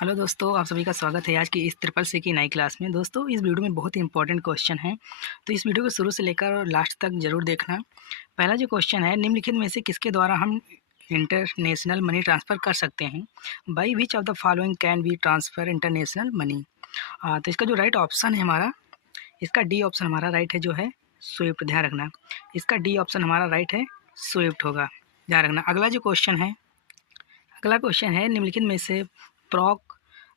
Hello दोस्तों, आप सभी का स्वागत है आज की इस ट्रिपल सी की नई क्लास में। दोस्तों, इस वीडियो में बहुत ही इंपॉर्टेंट क्वेश्चन है, तो इस वीडियो को शुरू से लेकर लास्ट तक ज़रूर देखना। पहला जो क्वेश्चन है, निम्नलिखित में से किसके द्वारा हम इंटरनेशनल मनी ट्रांसफ़र कर सकते हैं? By which of the following can we transfer international money? तो इसका जो राइट ऑप्शन है हमारा, इसका डी ऑप्शन हमारा राइट है जो है स्विफ्ट। ध्यान रखना, इसका डी ऑप्शन हमारा राइट है स्विफ्ट होगा। ध्यान रखना। अगला क्वेश्चन है निम्नलिखित में से प्रॉग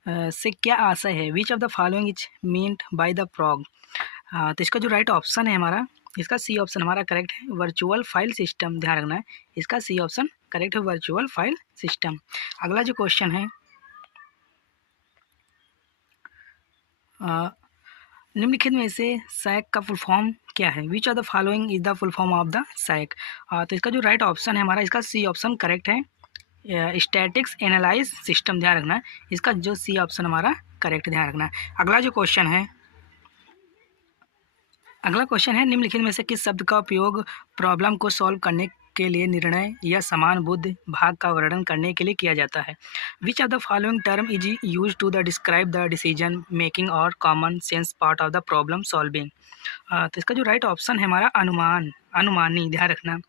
से क्या आशय है? Which of the following is meant by the Prague? तो इसका जो राइट ऑप्शन है हमारा, इसका सी ऑप्शन हमारा करेक्ट है वर्चुअल फाइल सिस्टम। ध्यान रखना है, इसका सी ऑप्शन करेक्ट है वर्चुअल फाइल सिस्टम। अगला जो क्वेश्चन है, निम्नलिखित में से सैक का फुल फॉर्म क्या है? Which of the following is the full form of the SAC? तो इसका जो राइट ऑप्शन है हमारा, इसका सी ऑप्शन करेक्ट है स्टैटिक्स एनालाइज सिस्टम। ध्यान रखना, इसका जो सी ऑप्शन हमारा करेक्ट। ध्यान रखना। अगला क्वेश्चन है निम्नलिखित में से किस शब्द का उपयोग प्रॉब्लम को सॉल्व करने के लिए निर्णय या समान बुद्ध भाग का वर्णन करने के लिए किया जाता है? Which of the following term is use to the describe the decision making और common sense part of the problem solving? तो इसका जो राइट ऑप्शन है हमारा अनुमानी। ध्यान रखना,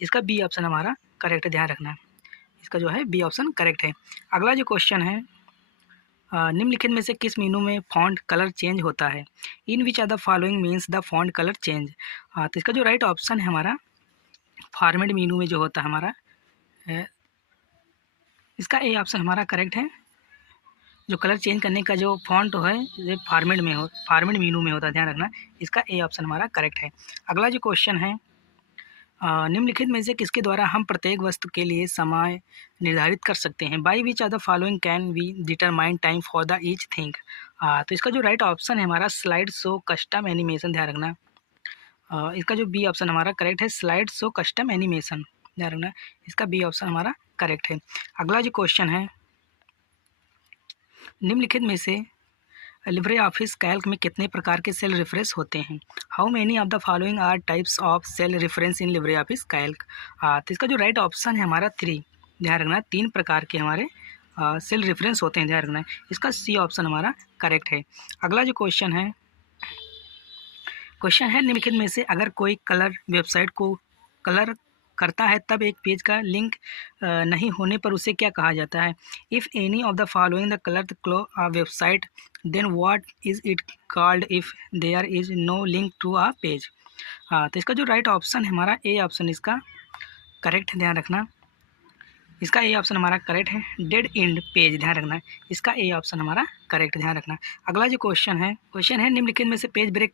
इसका बी ऑप्शन हमारा करेक्ट। ध्यान रखना, इसका जो है बी ऑप्शन करेक्ट है। अगला जो क्वेश्चन है, निम्नलिखित में से किस मीनू में फॉन्ट कलर चेंज होता है? In which are the following means the font colour change? तो इसका जो राइट ऑप्शन है हमारा, फॉर्मेट मीनू में जो होता है हमारा, इसका ए ऑप्शन हमारा करेक्ट है। जो कलर चेंज करने का जो फॉन्ट है ये फॉर्मेट मीनू में होता है। ध्यान रखना, इसका ए ऑप्शन हमारा करेक्ट है। अगला जो क्वेश्चन है, निम्नलिखित में से किसके द्वारा हम प्रत्येक वस्तु के लिए समय निर्धारित कर सकते हैं? By which are the following can we determine time for the each thing? तो इसका जो राइट ऑप्शन है हमारा स्लाइड शो कस्टम एनिमेशन। ध्यान रखना, इसका जो बी ऑप्शन हमारा करेक्ट है स्लाइड शो कस्टम एनिमेशन। ध्यान रखना, इसका बी ऑप्शन हमारा करेक्ट है। अगला जो क्वेश्चन है, निम्नलिखित में से लिब्रे ऑफिस कैल्क में कितने प्रकार के सेल रेफरेंस होते हैं? How many of the following are types of cell reference in LibreOffice Calc? तो इसका जो राइट ऑप्शन है हमारा 3। ध्यान रखना, 3 प्रकार के हमारे सेल रेफरेंस होते हैं। ध्यान रखना, इसका सी ऑप्शन हमारा करेक्ट है। अगला जो क्वेश्चन है निम्नलिखित में से अगर कोई कलर वेबसाइट को कलर करता है तब एक पेज का लिंक नहीं होने पर उसे क्या कहा जाता है? If any of the following the colour website then what is it called if there is no link to a page? तो इसका जो राइट ऑप्शन है हमारा ए ऑप्शन इसका करेक्ट है। ध्यान रखना, इसका ए ऑप्शन हमारा करेक्ट है डेड एंड पेज। ध्यान रखना, इसका ए ऑप्शन हमारा करेक्ट। ध्यान रखना। अगला जो क्वेश्चन है निम्नलिखित में से पेज ब्रेक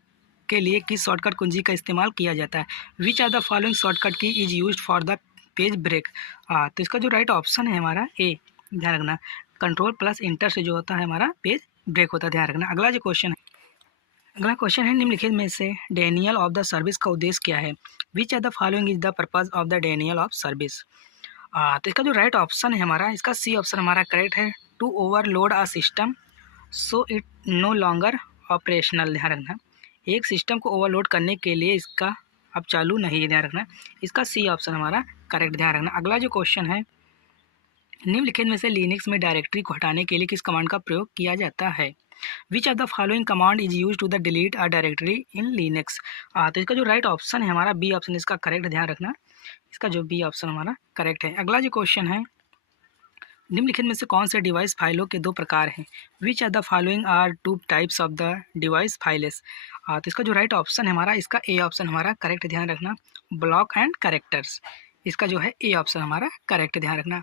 के लिए किस शॉर्टकट कुंजी का इस्तेमाल किया जाता है? Which are the following shortcut key is used for the page break? तो इसका जो राइट ऑप्शन है हमारा ए। ध्यान रखना, कंट्रोल प्लस इंटर से जो होता है हमारा पेज ब्रेक होता है। ध्यान रखना। अगला क्वेश्चन है निम्नलिखित में से डेनियल ऑफ द सर्विस का उद्देश्य क्या है? Which are the following is the purpose of the denial of service? तो इसका जो राइट ऑप्शन है हमारा, इसका सी ऑप्शन हमारा करेक्ट है to overload a system so it no longer operational. ध्यान रखना, एक सिस्टम को ओवरलोड करने के लिए इसका अब चालू नहीं है। ध्यान रखना, इसका सी ऑप्शन हमारा करेक्ट। ध्यान रखना। अगला जो क्वेश्चन है, निम्नलिखित में से लिनक्स में डायरेक्टरी को हटाने के लिए किस कमांड का प्रयोग किया जाता है? Which of the following command is use to the delete a directory in Linux? तो इसका जो राइट ऑप्शन है हमारा बी ऑप्शन इसका करेक्ट। ध्यान रखना, इसका जो बी ऑप्शन हमारा करेक्ट है। अगला जो क्वेश्चन है, निम्नलिखित में से कौन से डिवाइस फाइलों के 2 प्रकार हैं? Which are the following are 2 types of the device files? तो इसका जो राइट ऑप्शन है हमारा, इसका ए ऑप्शन हमारा करेक्ट। ध्यान रखना, ब्लॉक एंड कैरेक्टर्स, इसका जो है ए ऑप्शन हमारा करेक्ट। ध्यान रखना।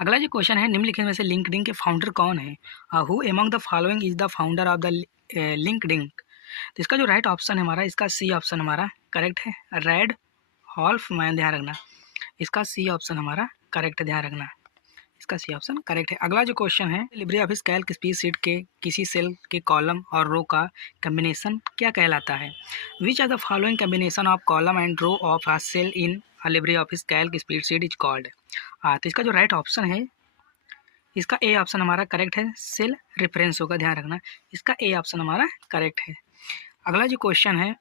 अगला जो क्वेश्चन है, निम्नलिखित में से लिंक्डइन के फाउंडर कौन है? Who among the following is the founder of the LinkedIn? तो इसका जो राइट ऑप्शन है हमारा, इसका सी ऑप्शन हमारा करेक्ट है रेड हॉल्फमैन। ध्यान रखना, इसका सी ऑप्शन हमारा करेक्ट। ध्यान रखना, इसका सी ऑप्शन करेक्ट है। अगला जो क्वेश्चन है, लिब्रे ऑफिस कैल्क स्प्रेडशीट के किसी सेल के कॉलम और रो का कम्बिनेशन क्या कहलाता है? Which are the following combination of column and row of a cell in LibreOffice Calc spreadsheet is called? तो इसका जो राइट ऑप्शन है, इसका ए ऑप्शन हमारा करेक्ट है सेल रेफरेंस होगा। ध्यान रखना, इसका ए ऑप्शन हमारा करेक्ट है। अगला जो क्वेश्चन है,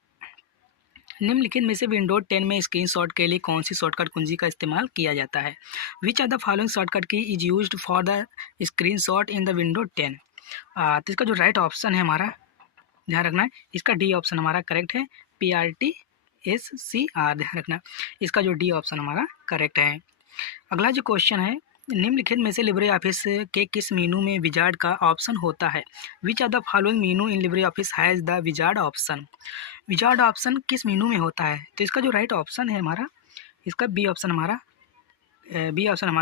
निम्नलिखित में से विंडोज 10 में स्क्रीनशॉट के लिए कौन सी शॉर्टकट कुंजी का इस्तेमाल किया जाता है? Which are the following shortcut key is used for the screenshot in the Windows 10? तो इसका जो राइट ऑप्शन है हमारा, ध्यान रखना है, इसका डी ऑप्शन हमारा करेक्ट है। PRTSCR, ध्यान रखना, इसका जो डी ऑप्शन हमारा करेक्ट है। अगला जो क्वेश्चन है, निम्नलिखित में से लिब्रे ऑफिस के किस मीनू में विजार्ड का ऑप्शन होता है? Which are the following menu in LibreOffice has the wizard option? Wizard option किस मीनू में होता है? तो इसका जो राइट ऑप्शन है हमारा, इसका बी ऑप्शन हमारा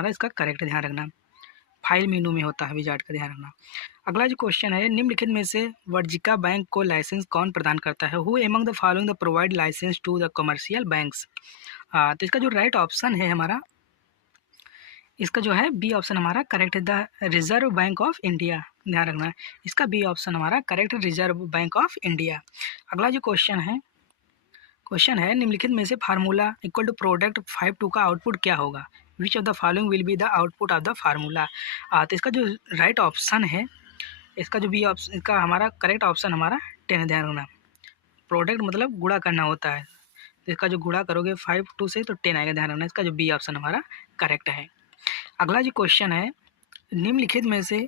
इसका करेक्ट है, ध्यान रखना, फाइल मीनू में होता है विजार्ड का, ध्यान रखना। अगला जो क्वेश्चन है, निम्नलिखित में से वर्जिका बैंक को लाइसेंस कौन प्रदान करता है? Who among the following the provide licence to the commercial banks? तो इसका जो राइट ऑप्शन है हमारा, इसका जो है बी ऑप्शन हमारा करेक्ट है, the reserve bank of India, ध्यान रखना, इसका बी ऑप्शन हमारा करेक्ट है, रिजर्व बैंक ऑफ इंडिया। अगला जो क्वेश्चन है निम्नलिखित में से फार्मूला इक्वल टू प्रोडक्ट 5 का आउटपुट क्या होगा? विच of the following will be the output of the formula? तो इसका जो राइट ऑप्शन है, इसका जो बी ऑप्शन, इसका हमारा करेक्ट ऑप्शन हमारा 10 है, ध्यान रखना, प्रोडक्ट मतलब गुणा करना होता है, तो इसका जो गुणा करोगे 5 से तो 10 आएगा, ध्यान रखना, इसका जो बी ऑप्शन हमारा करेक्ट है। अगला जो क्वेश्चन है, निम्नलिखित में से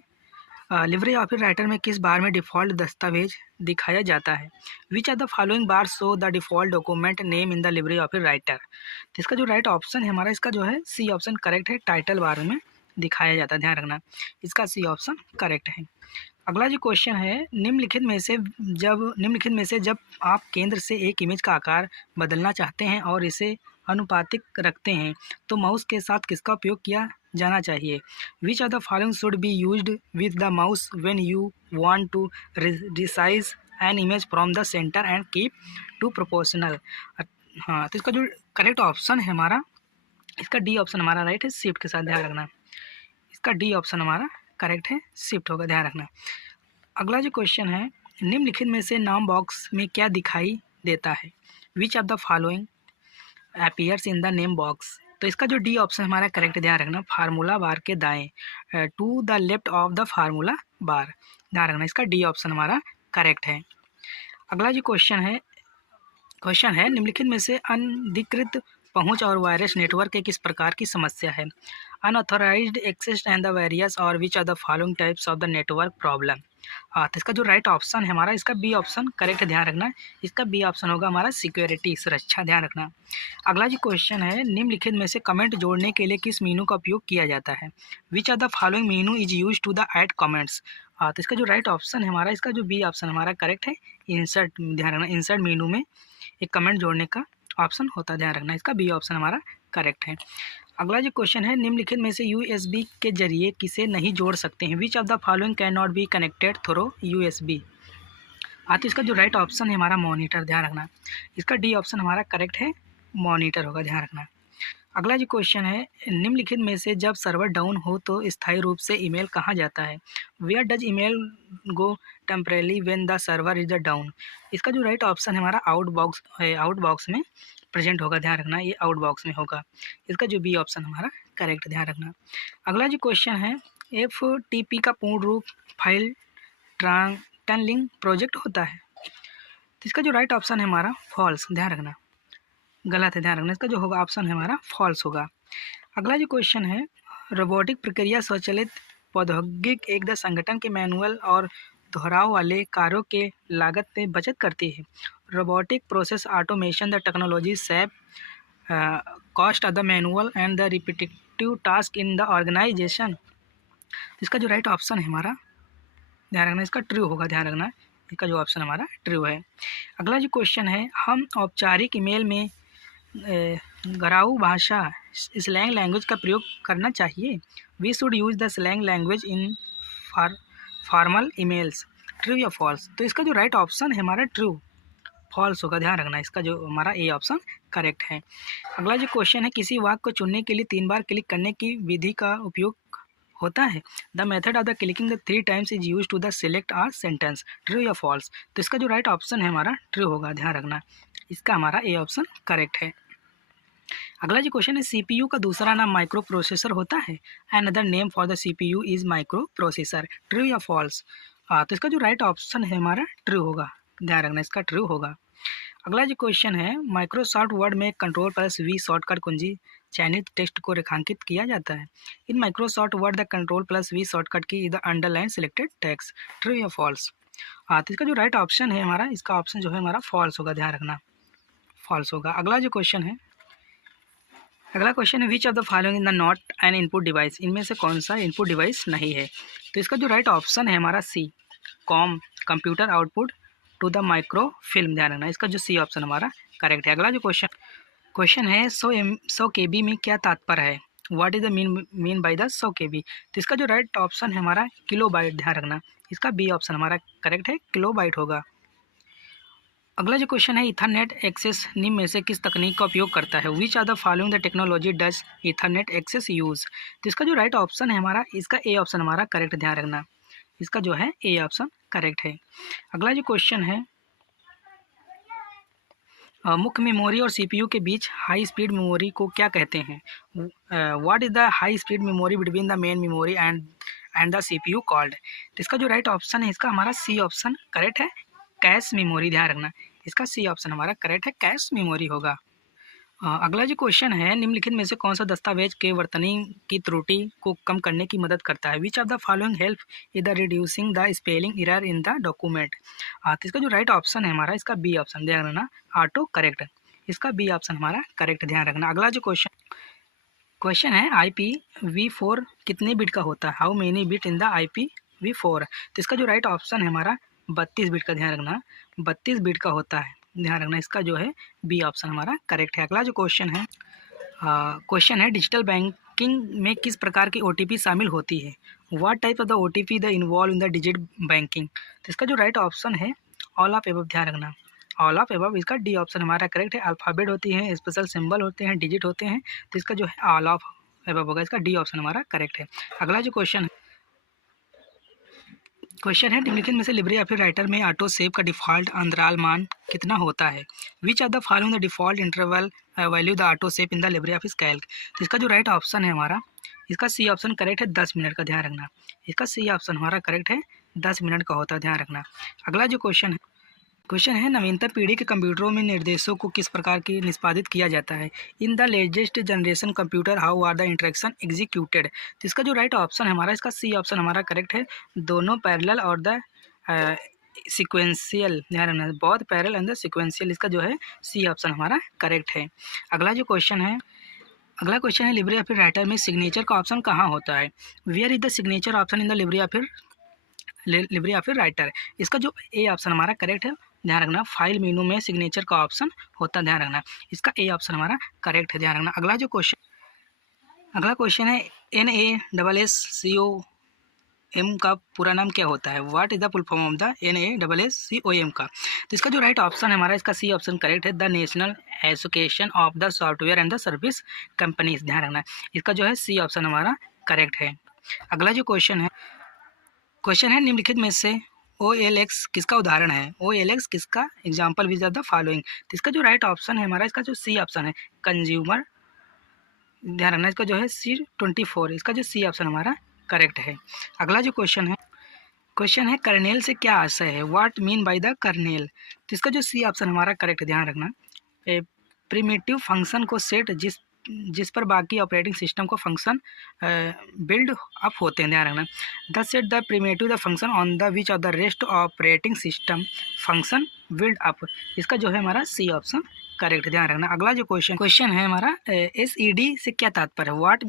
लिब्रे ऑफिस राइटर में किस बार में डिफ़ॉल्ट दस्तावेज दिखाया जाता है? Which are the following bar show the default document name in the LibreOffice Writer? तो इसका जो राइट ऑप्शन है हमारा, इसका जो है सी ऑप्शन करेक्ट है, टाइटल बार में दिखाया जाता है, ध्यान रखना, इसका सी ऑप्शन करेक्ट है। अगला जो क्वेश्चन है, निम्नलिखित में से जब आप केंद्र से एक इमेज का आकार बदलना चाहते हैं और इसे अनुपातिक रखते हैं तो माउस के साथ किसका उपयोग किया जाना चाहिए? Which are the following should be used with the mouse when you want to resize an image from the centre and keep to proportional? हाँ, तो इसका जो करेक्ट ऑप्शन है हमारा, इसका डी ऑप्शन हमारा राइट है, शिफ्ट के साथ, ध्यान रखना, इसका डी ऑप्शन हमारा करेक्ट है, शिफ्ट होगा, ध्यान रखना। अगला जो क्वेश्चन है, निम्नलिखित में से नाम बॉक्स में क्या दिखाई देता है? Which of the following appears in the name box? तो इसका जो डी ऑप्शन हमारा करेक्ट है, ध्यान रखना, फार्मूला बार के दाएं, to the left of the formula bar, ध्यान रखना, इसका डी ऑप्शन हमारा करेक्ट है। अगला जो क्वेश्चन है निम्नलिखित में से अनधिकृत पहुंच और वायरस नेटवर्क के किस प्रकार की समस्या है? Unauthorized access and the various और which are the following types of the network problem? तो इसका जो राइट ऑप्शन है हमारा, इसका बी ऑप्शन करेक्ट है, ध्यान रखना, इसका बी ऑप्शन होगा हमारा सिक्योरिटी, सुरक्षा, ध्यान रखना। अगला जो क्वेश्चन है, निम्नलिखित में से कमेंट जोड़ने के लिए किस मीनू का उपयोग किया जाता है? Which are the following menu is use to the add comments? तो इसका जो राइट ऑप्शन है हमारा, इसका जो बी ऑप्शन हमारा करेक्ट है, इंसर्ट, ध्यान रखना, इंसर्ट मीनू में एक कमेंट जोड़ने का ऑप्शन होता है, ध्यान रखना, इसका बी ऑप्शन हमारा करेक्ट है। अगला जो क्वेश्चन है, निम्नलिखित में से USB के जरिए किसे नहीं जोड़ सकते हैं? विच of the following can not be connected through USB? तो इसका जो राइट ऑप्शन है हमारा मॉनिटर, ध्यान रखना, इसका डी ऑप्शन हमारा करेक्ट है, मॉनिटर होगा, ध्यान रखना। अगला जो क्वेश्चन है, निम्नलिखित में से जब सर्वर डाउन हो तो स्थायी रूप से ईमेल कहाँ जाता है? Where does email go temporarily when the server is the down? इसका जो राइट ऑप्शन है हमारा आउटबॉक्स में प्रेजेंट होगा, ध्यान रखना, ये आउटबॉक्स में होगा, इसका जो बी ऑप्शन हमारा करेक्ट, ध्यान रखना। अगला जो क्वेश्चन है, FTP का पूर्ण रूप फाइल टनलिंग प्रोजेक्ट होता है, तो इसका जो राइट ऑप्शन है हमारा फॉल्स, ध्यान रखना, गलत है, ध्यान रखना, इसका जो होगा ऑप्शन है हमारा फॉल्स होगा। अगला जो क्वेश्चन है, रोबोटिक प्रक्रिया स्वचालित प्रौद्योगिक एक संगठन के मैनुअल और दोहराव वाले कार्यों के लागत में बचत करती है। Robotic process automation the technology save cost of the manual and the repetitive task in the organisation? इसका जो राइट ऑप्शन है हमारा, ध्यान रखना, इसका ट्रू होगा, ध्यान रखना, इसका जो ऑप्शन हमारा ट्रू है। अगला जो क्वेश्चन है, हम औपचारिक ईमेल में घराऊ भाषा स्लैंग लैंग्वेज का प्रयोग करना चाहिए? We should use the slang language in formal emails, true या फॉल्स? तो इसका जो राइट ऑप्शन है हमारा ट्रू, फॉल्स होगा, ध्यान रखना, इसका जो हमारा ए ऑप्शन करेक्ट है। अगला जो क्वेश्चन है, किसी वाक्य को चुनने के लिए 3 बार क्लिक करने की विधि का उपयोग होता है? The method of the clicking the 3 times is use to the select a sentence, true या फॉल्स? तो इसका जो राइट ऑप्शन है हमारा ट्रू होगा, ध्यान रखना, इसका हमारा ए ऑप्शन करेक्ट है। अगला जो क्वेश्चन है, CPU का दूसरा नाम माइक्रो प्रोसेसर होता है? Another name for the CPU is micro processor, true या फॉल्स? तो इसका जो राइट ऑप्शन है हमारा ट्रू होगा, ध्यान रखना, इसका ट्रू होगा। अगला जो क्वेश्चन है, माइक्रोसॉफ्ट वर्ड में कंट्रोल प्लस वी शॉर्टकट कुंजी चयनित टेक्स्ट को रेखांकित किया जाता है। In Microsoft Word the control plus V shortcut key the underline selected text, true या फॉल्स। हाँ, तो इसका जो राइट ऑप्शन है हमारा, इसका ऑप्शन जो है हमारा फॉल्स होगा, ध्यान रखना फॉल्स होगा। अगला जो क्वेश्चन है, अगला क्वेश्चन है which of the following in the not an input device, इनमें से कौन सा इनपुट डिवाइस नहीं है। तो इसका जो राइट ऑप्शन है हमारा C, com computer output to the micro film, ध्यान रखना इसका जो सी ऑप्शन हमारा करेक्ट है। अगला जो क्वेश्चन है 100 KB में क्या तात्पर्य है, what is the mean by the 100 KB। तो इसका जो राइट ऑप्शन है हमारा किलो बाइट, ध्यान रखना इसका बी ऑप्शन हमारा करेक्ट है, किलो बाइट होगा। अगला जो क्वेश्चन है इथरनेट एक्सेस निम्न में से किस तकनीक का उपयोग करता है, which are the following the technology does ethernet access use. तो इसका जो राइट ऑप्शन है हमारा, इसका ए ऑप्शन हमारा करेक्ट, ध्यान रखना इसका जो है ए ऑप्शन करेक्ट है। अगला जो क्वेश्चन है मुख्य मेमोरी और सीपीयू के बीच हाई स्पीड मेमोरी को क्या कहते हैं, what is the high speed memory between the main memory and the CPU called. तो इसका जो राइट ऑप्शन है इसका हमारा सी ऑप्शन करेक्ट है, कैश मेमोरी, ध्यान रखना इसका सी ऑप्शन हमारा करेक्ट है, कैश मेमोरी होगा। अगला जो क्वेश्चन है निम्नलिखित में से कौन सा दस्तावेज के वर्तनी की त्रुटि को कम करने की मदद करता है, which of the following help in the reducing the spelling error in the document. तो इसका जो राइट ऑप्शन है हमारा, इसका बी ऑप्शन, ध्यान रखना ऑटो करेक्ट, इसका बी ऑप्शन हमारा करेक्ट, ध्यान रखना। अगला जो क्वेश्चन है IPv4 कितने बिट का होता है, how many bit in the IPv4। तो इसका जो राइट ऑप्शन है हमारा 32 बिट का, ध्यान रखना 32 बिट का होता है, ध्यान रखना इसका जो है बी ऑप्शन हमारा करेक्ट है। अगला जो क्वेश्चन है डिजिटल बैंकिंग में किस प्रकार की OTP शामिल होती है, what type of the OTP the involve in the digital banking. तो इसका जो राइट ऑप्शन है ऑल ऑफ एबव, ध्यान रखना ऑल ऑफ एबव, इसका डी ऑप्शन हमारा करेक्ट है। अल्फ़ाबेट होती हैं, स्पेशल सिंबल होते हैं, डिजिट होते हैं, तो इसका जो है ऑल ऑफ एबव होगा, इसका डी ऑप्शन हमारा करेक्ट है। अगला जो क्वेश्चन है निम्नलिखित में से लिब्रे ऑफिस राइटर में ऑटो सेव का डिफ़ॉल्ट अंतराल मान कितना होता है, which are the following the default interval value the auto save in the LibreOffice Calc. तो इसका जो राइट ऑप्शन है हमारा, इसका सी ऑप्शन करेक्ट है 10 मिनट का, ध्यान रखना इसका सी ऑप्शन हमारा करेक्ट है 10 मिनट का होता है, ध्यान रखना। अगला जो क्वेश्चन है नवीनतम पीढ़ी के कंप्यूटरों में निर्देशों को किस प्रकार की निष्पादित किया जाता है, in the latest generation computer how are the instruction executed. तो इसका जो राइट ऑप्शन है हमारा, इसका सी ऑप्शन हमारा करेक्ट है, दोनों पैरेलल और द सिक्वेंशियल, ध्यान रखना बहुत पैरेलल एंड द सिक्वेंशियल, इसका जो है सी ऑप्शन हमारा करेक्ट है। अगला क्वेश्चन है लिब्रे ऑफिस राइटर में सिग्नेचर का ऑप्शन कहाँ होता है, where is the signature option in the LibreOffice Writer. इसका जो ए ऑप्शन हमारा करेक्ट है, ध्यान रखना फाइल मेनू में सिग्नेचर का ऑप्शन होता है, ध्यान रखना इसका ए ऑप्शन हमारा करेक्ट है, ध्यान रखना। अगला क्वेश्चन है NASSCOM का पूरा नाम क्या होता है, what is the full form of the NASSCOM का। तो इसका जो राइट ऑप्शन है हमारा, इसका सी ऑप्शन करेक्ट है, the national association of the software and the service companies, ध्यान रखना इसका जो है सी ऑप्शन हमारा करेक्ट है। अगला जो क्वेश्चन है निम्नलिखित में से OLX किसका उदाहरण है, OLX किसका example which are the following. तो इसका जो राइट ऑप्शन है हमारा, इसका जो सी ऑप्शन है कंज्यूमर, ध्यान रखना इसका जो है C24, इसका जो सी ऑप्शन हमारा करेक्ट है। अगला जो क्वेश्चन है कर्नेल से क्या आशय है, what mean by the kernel. तो इसका जो सी ऑप्शन हमारा करेक्ट है, ध्यान रखना प्रिमिटिव फंक्शन को सेट जिस पर बाकी ऑपरेटिंग सिस्टम को फंक्शन बिल्ड अप होते हैं, ध्यान रखना the set the primitive the function on the which of the rest operating system function build up, इसका जो है हमारा सी ऑप्शन करेक्ट, ध्यान रखना। अगला जो क्वेश्चन है हमारा SED से क्या तात्पर्य है, what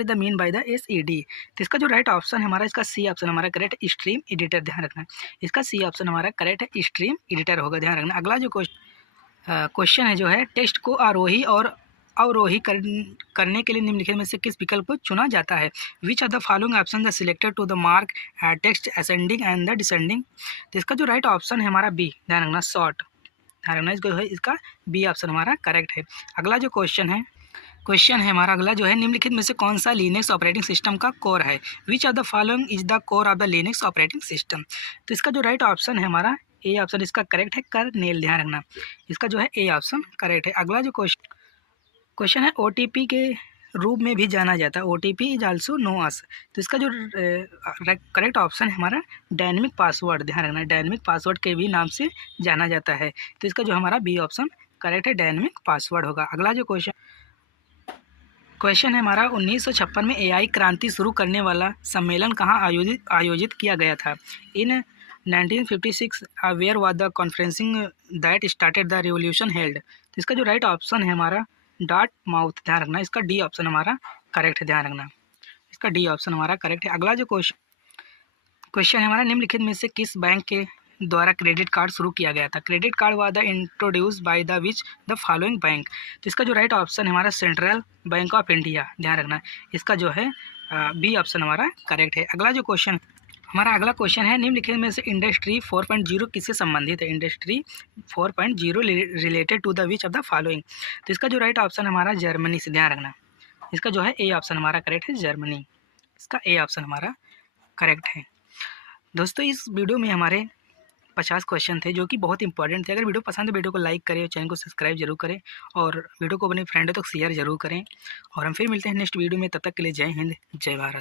is the mean by the SED। तो इसका जो राइट ऑप्शन है हमारा, इसका सी ऑप्शन हमारा करेक्ट है स्ट्रीम एडिटर, ध्यान रखना इसका सी ऑप्शन हमारा करेक्ट है स्ट्रीम एडिटर होगा, ध्यान रखना। अगला जो क्वेश्चन है जो है टेक्स्ट को आरोही और अवरोही करने के लिए निम्नलिखित में से किस विकल्प को चुना जाता है, which of the following option the selected to the mark text ascending and the descending. तो इसका जो राइट ऑप्शन है हमारा बी, ध्यान रखना शॉर्ट, ध्यान रखना इसको है इसका बी ऑप्शन हमारा करेक्ट है। अगला जो क्वेश्चन है हमारा अगला जो है निम्नलिखित में से कौन सा लिनक्स ऑपरेटिंग सिस्टम का कोर है, which of the following is the core of the Linux operating system. तो इसका जो राइट ऑप्शन है हमारा ए ऑप्शन इसका करेक्ट है कर्नेल, ध्यान रखना इसका जो है ए ऑप्शन करेक्ट है। अगला जो क्वेश्चन है OTP के रूप में भी जाना जाता है। OTP is also know us. तो इसका जो करेक्ट ऑप्शन है हमारा डायनेमिक पासवर्ड, ध्यान रखना, डायनेमिक पासवर्ड के भी नाम से जाना जाता है। तो इसका जो हमारा बी ऑप्शन करेक्ट है, डायनेमिक पासवर्ड होगा। अगला जो क्वेश्चन है हमारा 1956 में AI क्रांति शुरू करने वाला सम्मेलन कहाँ आयोजित किया गया था? In 1956 where was the conferencing that started the revolution held. तो इसका जो राइट ऑप्शन है हमारा डार्टमाउथ, ध्यान रखना, इसका डी ऑप्शन हमारा करेक्ट है, ध्यान रखना, इसका डी ऑप्शन हमारा करेक्ट है। अगला जो क्वेश्चन है हमारा निम्नलिखित में से किस बैंक के द्वारा क्रेडिट कार्ड शुरू किया गया था? Credit card was the introduce by the which the following bank. तो इसका जो राइट ऑप्शन है हमारा सेंट्रल बैंक ऑफ इंडिया, ध्यान रखना, इसका जो है बी ऑप्शन हमारा करेक्ट है। अगला क्वेश्चन है निम्नलिखित में से इंडस्ट्री 4.0 किससे संबंधित है? Industry 4.0 related to the which of the following. तो इसका जो राइट ऑप्शन हमारा जर्मनी से, ध्यान रखना, इसका जो है ए ऑप्शन हमारा करेक्ट है, जर्मनी, इसका ए ऑप्शन हमारा करेक्ट है। दोस्तों इस वीडियो में हमारे 50 क्वेश्चन थे जो कि बहुत इंपॉर्टेंट थे। अगर वीडियो पसंद है वीडियो को लाइक करें और चैनल को सब्सक्राइब जरूर करें और वीडियो को अपने फ्रेंडों तक शेयर जरूर करें। और हम फिर मिलते हैं नेक्स्ट वीडियो में, तब तक के लिए जय हिंद, जय भारत।